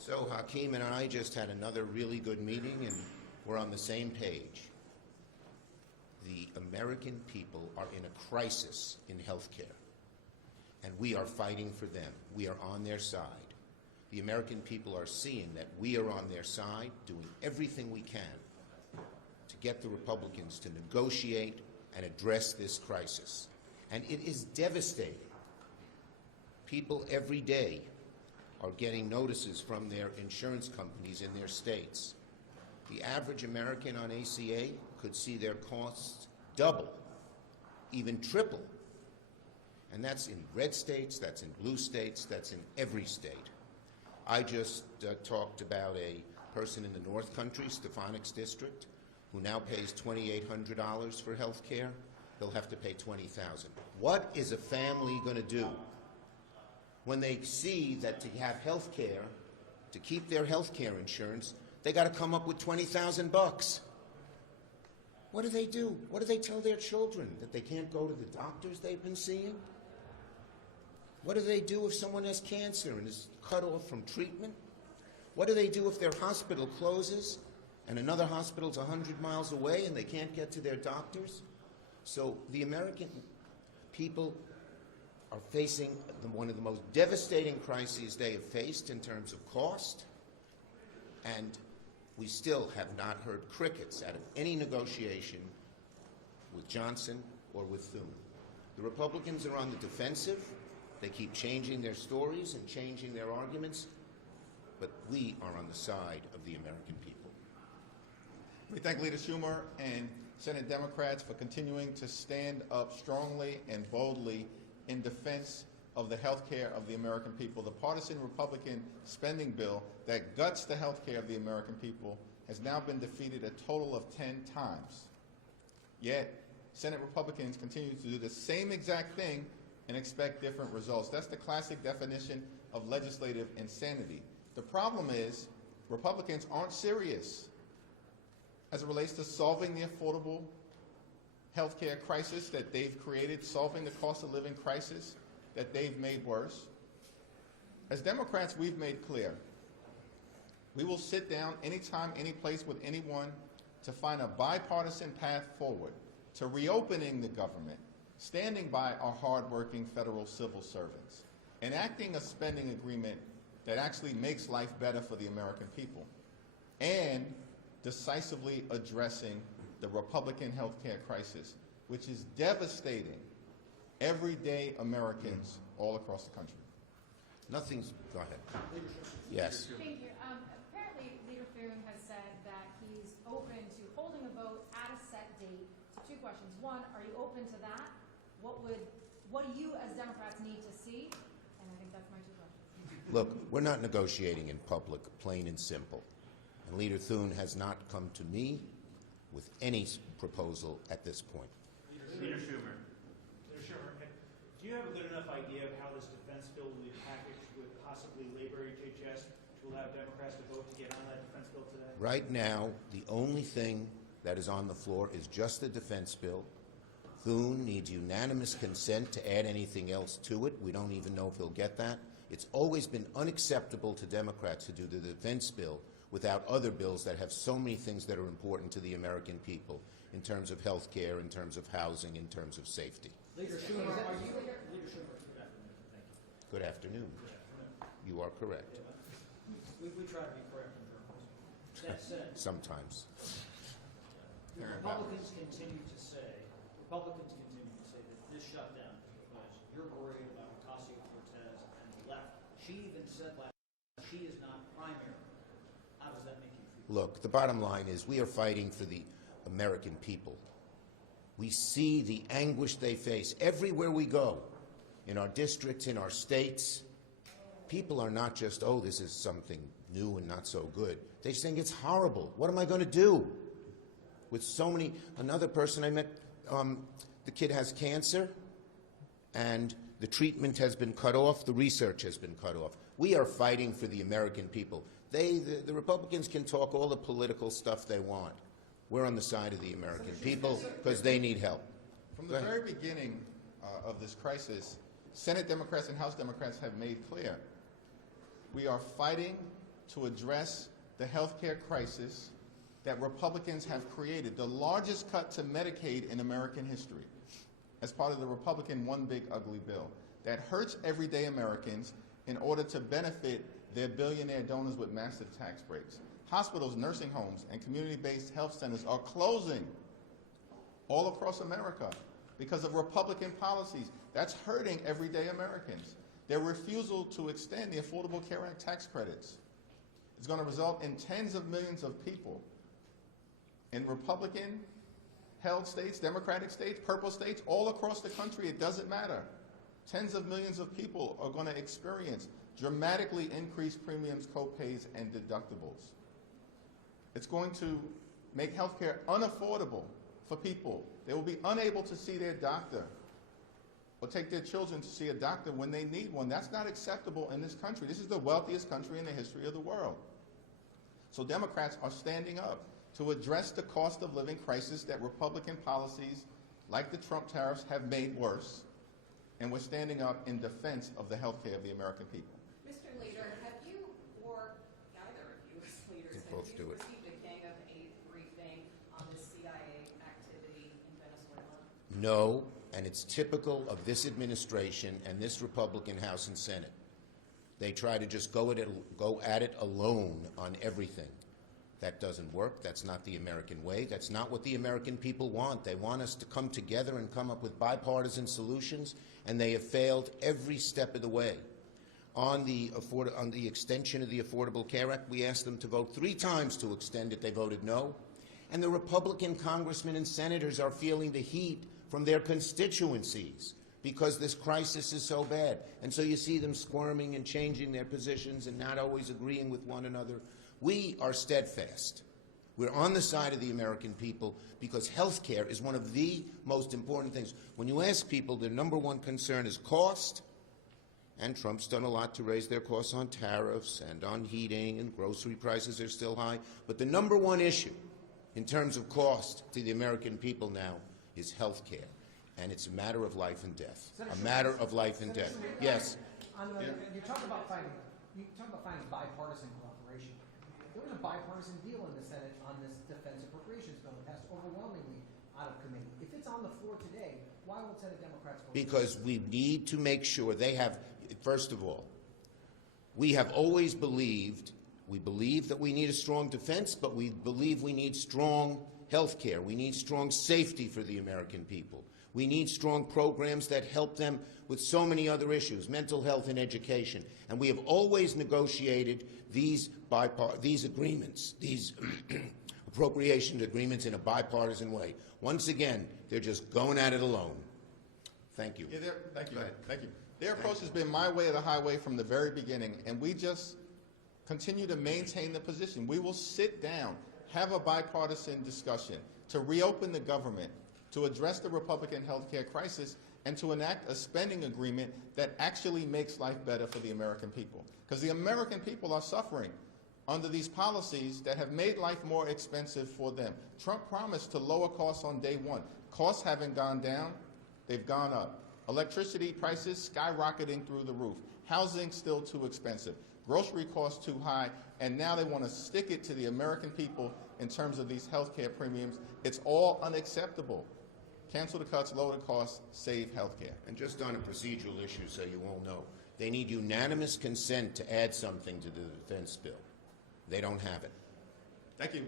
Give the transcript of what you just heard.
So Hakeem and I just had another really good meeting, and we're on the same page. The American people are in a crisis in healthcare, and we are fighting for them. We are on their side. The American people are seeing that we are on their side, doing everything we can to get the Republicans to negotiate and address this crisis. And it is devastating. People every day are getting notices from their insurance companies in their states. The average American on ACA could see their costs double, even triple. And that's in red states, that's in blue states, that's in every state. I just talked about a person in the North Country, Stefanik's district, who now pays $2,800 for health care. They'll have to pay $20,000. What is a family going to do when they see that to have health care, to keep their health care insurance, they got to come up with $20,000? What do they do? What do they tell their children? That they can't go to the doctors they've been seeing? What do they do if someone has cancer and is cut off from treatment? What do they do if their hospital closes and another hospital's 100 miles away and they can't get to their doctors? So the American people are facing one of the most devastating crises they have faced in terms of cost, and we still have not heard crickets out of any negotiation with Johnson or with Thune. The Republicans are on the defensive. They keep changing their stories and changing their arguments, but we are on the side of the American people. We thank Leader Schumer and Senate Democrats for continuing to stand up strongly and boldly in defense of the health care of the American people. The partisan Republican spending bill that guts the health care of the American people has now been defeated a total of 10 times. Yet, Senate Republicans continue to do the same exact thing and expect different results. That's the classic definition of legislative insanity. The problem is Republicans aren't serious as it relates to solving the affordable health care crisis that they've created, solving the cost of living crisis that they've made worse. As Democrats, we've made clear we will sit down anytime, any place with anyone to find a bipartisan path forward to reopening the government, standing by our hardworking federal civil servants, enacting a spending agreement that actually makes life better for the American people, and decisively addressing the Republican health care crisis, which is devastating everyday Americans all across the country. Nothing's... Go ahead. Yes. Thank you. Apparently, Leader Thune has said that he's open to holding a vote at a set date. So 2 questions. One, are you open to that? What do you as Democrats need to see? And I think that's my 2 questions. Look, we're not negotiating in public, plain and simple. And Leader Thune has not come to me with any proposal at this point. Leader Schumer. Leader Schumer, do you have a good enough idea of how this defense bill will be packaged with possibly labor HHS to allow Democrats to vote to get on that defense bill today? Right now, the only thing that is on the floor is just the defense bill. Thune needs unanimous consent to add anything else to it. We don't even know if he'll get that. It's always been unacceptable to Democrats to do the defense bill without other bills that have so many things that are important to the American people in terms of health care, in terms of housing, in terms of safety. Leader Schumer, Leader Schumer, good afternoon. Thank you. Good afternoon. You are correct. We try to be correct in journalism. That said, Sometimes. the Republicans continue to say that this shutdown is because you're worried about Ocasio-Cortez and the left. She even said last night she is not primary. How does that make you feel? Look, the bottom line is we are fighting for the American people. We see the anguish they face everywhere we go, in our districts, in our states. People are not just, oh, this is something new and not so good. They're saying it's horrible. What am I going to do? With so many, another person I met, the kid has cancer, and the treatment has been cut off, the research has been cut off. We are fighting for the American people. The Republicans can talk all the political stuff they want. We're on the side of the American people because they need help. From the very beginning of this crisis, Senate Democrats and House Democrats have made clear we are fighting to address the health care crisis that Republicans have created, the largest cut to Medicaid in American history, as part of the Republican One Big Ugly Bill, that hurts everyday Americans in order to benefit their billionaire donors with massive tax breaks. Hospitals, nursing homes, and community-based health centers are closing all across America because of Republican policies. That's hurting everyday Americans. Their refusal to extend the Affordable Care Act tax credits is going to result in tens of millions of people in Republican-held states, Democratic states, purple states, all across the country. It doesn't matter. Tens of millions of people are going to experience dramatically increased premiums, co-pays, and deductibles. It's going to make health care unaffordable for people. They will be unable to see their doctor or take their children to see a doctor when they need one. That's not acceptable in this country. This is the wealthiest country in the history of the world. So Democrats are standing up to address the cost of living crisis that Republican policies like the Trump tariffs have made worse, and we're standing up in defense of the health care of the American people. Mr. Leader, have you, or either of you as leaders, They have both you do it. received a Gang of Eight briefing on the CIA activity in Venezuela? No, and it's typical of this administration and this Republican House and Senate. They try to just go at it alone on everything. That doesn't work. That's not the American way. That's not what the American people want. They want us to come together and come up with bipartisan solutions, and they have failed every step of the way. On the extension of the Affordable Care Act, we asked them to vote 3 times to extend it. They voted no. And the Republican congressmen and senators are feeling the heat from their constituencies because this crisis is so bad. And so you see them squirming and changing their positions and not always agreeing with one another. We are steadfast. We're on the side of the American people because health care is one of the most important things. When you ask people, their number one concern is cost, and Trump's done a lot to raise their costs on tariffs and on heating, and grocery prices are still high. But the number one issue in terms of cost to the American people now is health care, and it's a matter of life and death. A matter of life and death. Yes. You talk about finding bipartisan cooperation. There was a bipartisan deal in the Senate on this defense appropriations bill that passed overwhelmingly out of committee. If it's on the floor today, why won't Senate Democrats vote? Because we need to make sure they have, first of all, we have always believed, we believe that we need a strong defense, but we believe we need strong health care. We need strong safety for the American people. We need strong programs that help them with so many other issues, mental health and education. And we have always negotiated these agreements, these appropriation agreements in a bipartisan way. Once again, they're just going at it alone. Thank you. Yeah, thank you. Go ahead. Thank you. Their approach has been my way or the highway from the very beginning, and we just continue to maintain the position. We will sit down, have a bipartisan discussion to reopen the government, to address the Republican health care crisis, and to enact a spending agreement that actually makes life better for the American people. Because the American people are suffering under these policies that have made life more expensive for them. Trump promised to lower costs on day one. Costs haven't gone down, they've gone up. Electricity prices skyrocketing through the roof. Housing still too expensive. Grocery costs too high, and now they want to stick it to the American people in terms of these health care premiums. It's all unacceptable. Cancel the cuts, lower the costs, save health care. And just on a procedural issue so you all know, they need unanimous consent to add something to the defense bill. They don't have it. Thank you.